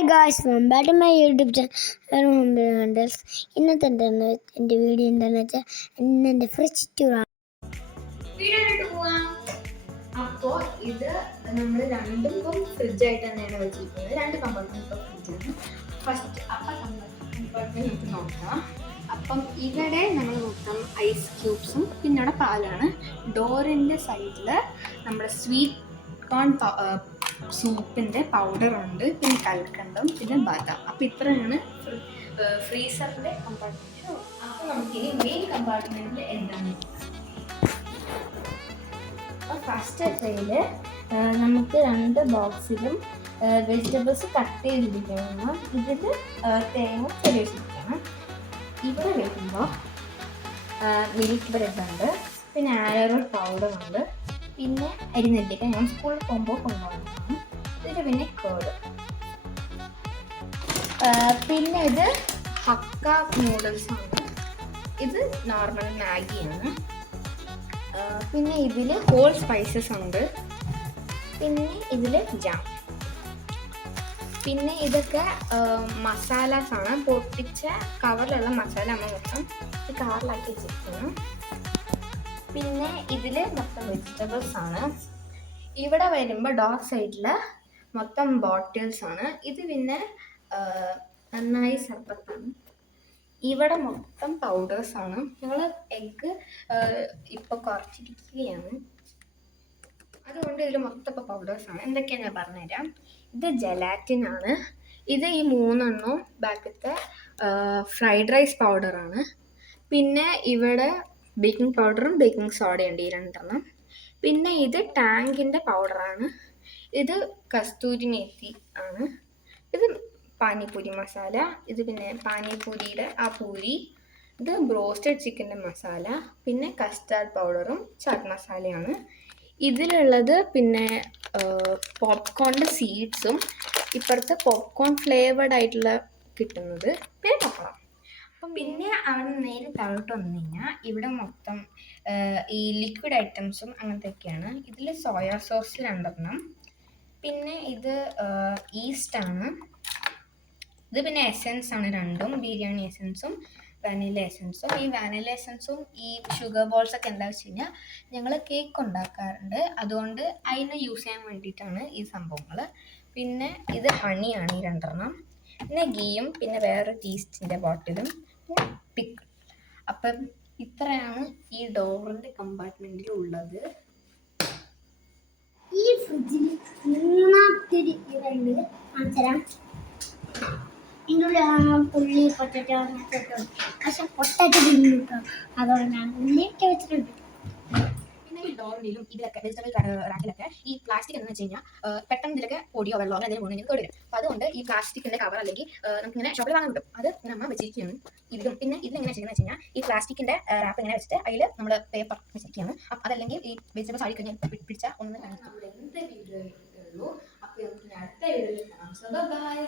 Hi guys, back to my YouTube channel. ഇന്നത്തെ എൻ്റെ video എന്താണെന്ന് വെച്ചാൽ എൻ്റെ ഫ്രിഡ്ജ് ടൂറാണ്. വീഡിയോയിലോട്ട് പോവാം. അപ്പോൾ ഇത് നമ്മൾ രണ്ടും ഇപ്പം ഫ്രിഡ്ജായിട്ട് തന്നെയാണ് വെച്ചിരിക്കുന്നത്. രണ്ട് കമ്പാർട്ട്മെൻറ്റ് ഓഫ് ഫ്രിഡ്ജാണ്. ഫസ്റ്റ് കമ്പാർട്ട്മെൻറ്റ് നമുക്ക് നോക്കാം. അപ്പം ഇവിടെ നമ്മൾ മൊത്തം ഐസ് ക്യൂബ്സും പിന്നെ ഇവിടെ പാലാണ്. ഡോറിൻ്റെ സൈഡിൽ നമ്മുടെ സ്വീറ്റ് കോൺ സൂപ്പിൻ്റെ പൗഡറുണ്ട്, പിന്നെ കൽക്കണ്ടം, പിന്നെ ബദാം. അപ്പോൾ ഇത്രയാണ് ഫ്രീസറിൻ്റെ കമ്പാർട്ട്മെൻറ്റ്. അപ്പോൾ നമുക്കിനി മെയിൻ കമ്പാർട്ട്മെൻറ്റിൽ എന്താണ് ഫസ്റ്റ് ട്രേയിൽ നമുക്ക് രണ്ട് ബോക്സിലും വെജിറ്റബിൾസ് കട്ട് ചെയ്തിരിക്കണം. ഇതിൽ തേങ്ങ ചെറിയിട്ടിരിക്കണം. ഇവിടെ വരുമ്പോൾ മിൽക്ക് ബ്രെഡ് ഉണ്ട്, പിന്നെ ആരോറൂട്ട് പൗഡറുണ്ട്, പിന്നെ അരിനെല്ലിക്ക ഞാൻ സ്കൂളിൽ പോകുമ്പോൾ കൊണ്ടുപോകുന്നതാണ്. ഇതിന് പിന്നെ കേട്, പിന്നെ ഇത് ഹക്ക നൂഡിൽസാണ്. ഇത് നോർമൽ മാഗിയാണ്. പിന്നെ ഇതിൽ ഹോൾ സ്പൈസസ് ഉണ്ട്, പിന്നെ ഇതിൽ ജാം. പിന്നെ ഇതൊക്കെ മസാലാസ് ആണ്. പൊട്ടിച്ച കവറിലുള്ള മസാല നമ്മൾ മൊത്തം ഈ കവറിലാക്കി വെച്ചിരിക്കുന്നു. പിന്നെ ഇതിൽ മൊത്തം വെജിറ്റബിൾസ് ആണ്. ഇവിടെ വരുമ്പോൾ ഡോർ സൈഡിൽ മൊത്തം ബോട്ടിൽസ് ആണ്. ഇത് പിന്നെ നന്നായി സർബത്താണ്. ഇവിടെ മൊത്തം പൗഡേഴ്സാണ്. ഞങ്ങൾ എഗ്ഗ് ഇപ്പോൾ കുറച്ചിരിക്കുകയാണ്, അതുകൊണ്ട് ഇതിൽ മൊത്തം ഇപ്പോൾ പൗഡേഴ്സാണ്. എന്തൊക്കെയാണ് ഞാൻ പറഞ്ഞുതരാം. ഇത് ജെലാറ്റിനാണ്. ഇത് ഈ മൂന്നെണ്ണവും ബാക്കത്തെ ഫ്രൈഡ് റൈസ് പൗഡറാണ്. പിന്നെ ഇവിടെ ബേക്കിംഗ് പൗഡറും ബേക്കിംഗ് സോഡയുണ്ട്, ഈ രണ്ടെണ്ണം. പിന്നെ ഇത് ടാങ്കിൻ്റെ പൗഡറാണ്. ഇത് കസ്തൂരി മേത്തി ആണ്. ഇത് പാനിപ്പൂരി മസാല. ഇത് പിന്നെ പാനിപ്പൂരിയുടെ ആ പൂരി. ഇത് ബ്രോസ്റ്റഡ് ചിക്കൻ്റെ മസാല. പിന്നെ കസ്റ്റാർഡ് പൗഡറും ചാറ്റ് മസാലയാണ്. ഇതിലുള്ളത് പിന്നെ പോപ്കോണിൻ്റെ സീഡ്സും ഇപ്പുറത്തെ പോപ്കോൺ ഫ്ലേവേർഡ് ആയിട്ടുള്ള കിട്ടുന്നത്, പിന്നെ പപ്പടം. അപ്പം പിന്നെ അവിടെ നേരെ താഴോട്ട് വന്നു കഴിഞ്ഞാൽ ഇവിടെ മൊത്തം ഈ ലിക്വിഡ് ഐറ്റംസും അങ്ങനത്തെയൊക്കെയാണ്. ഇതിൽ സോയാ സോസ് രണ്ടെണ്ണം, പിന്നെ ഇത് ഈസ്റ്റാണ്. ഇത് പിന്നെ എസെൻസ് ആണ് രണ്ടും, ബിരിയാണി എസെൻസും വാനില എസെൻസും. ഈ വാനില എസെൻസും ഈ ഷുഗർ ബോൾസ് ഒക്കെ എന്താ വെച്ച് കഴിഞ്ഞാൽ ഞങ്ങൾ കേക്ക് ഉണ്ടാക്കാറുണ്ട്, അതുകൊണ്ട് അതിന് യൂസ് ചെയ്യാൻ വേണ്ടിയിട്ടാണ് ഈ സംഭവങ്ങൾ. പിന്നെ ഇത് ഹണിയാണ് ഈ രണ്ടെണ്ണം, പിന്നെ ഗീയും, പിന്നെ വേറെ ഈസ്റ്റിൻ്റെ ബോട്ടിലും, പിന്നെ പിക്കിൾ. അപ്പം ഇത്രയാണ് ഈ ഡോറിൻ്റെ കമ്പാർട്ട്മെൻറ്റിൽ ഉള്ളത്. ഈ ഫ്രിഡ്ജിൽ മൂന്നാമത്തെ ഇതുണ്ട്, കാണിച്ചുതരാം. ഇതിൻ്റെ ഉള്ളി പൊട്ടറ്റോ അങ്ങനത്തെ, പക്ഷെ പൊട്ടറ്റോ തിന്നു കിട്ടും, അതുകൊണ്ട് ഞാൻ ഉള്ളിയൊക്കെ വെച്ചിട്ടുണ്ട്. പിന്നെ ഈ ഡോറിലും ഇതിലൊക്കെ വെജിറ്റബിൾ റാക്കിലൊക്കെ ഈ പ്ലാസ്റ്റിക് എന്ന് വെച്ച് കഴിഞ്ഞാൽ പെട്ടെന്ന് ഇതിലൊക്കെ പൊടിയോ വെള്ളമോ അങ്ങനെ എന്തെങ്കിലും വീണെങ്കിൽ കേട് വരും. അപ്പോൾ അതുകൊണ്ട് ഈ പ്ലാസ്റ്റിക്കിൻ്റെ കവർ അല്ലെങ്കിൽ നമുക്ക് ഇങ്ങനെ ഷോപ്പിൽ വാങ്ങാൻ കിട്ടും, അത് ഇങ്ങനെ അമ്മ വെച്ചിരിക്കുകയാണ്. ഇതും പിന്നെ ഇതിലെങ്ങനെ ചെയ്യുന്നത് വെച്ച് കഴിഞ്ഞാൽ ഈ പ്ലാസ്റ്റിക്കിൻ്റെ റാപ്പ് ഇങ്ങനെ വെച്ചിട്ട് അതിൽ നമ്മൾ പേപ്പർ വെച്ചിരിക്കുകയാണ്. അതല്ലെങ്കിൽ ഈ വെജിറ്റബിൾസ് ആയി കഴിഞ്ഞാൽ പിടിച്ചാൽ ഒന്ന് കാണിക്കും. അപ്പോൾ നമുക്ക് അടുത്ത വീഡിയോയിൽ കാണാം. ബൈ.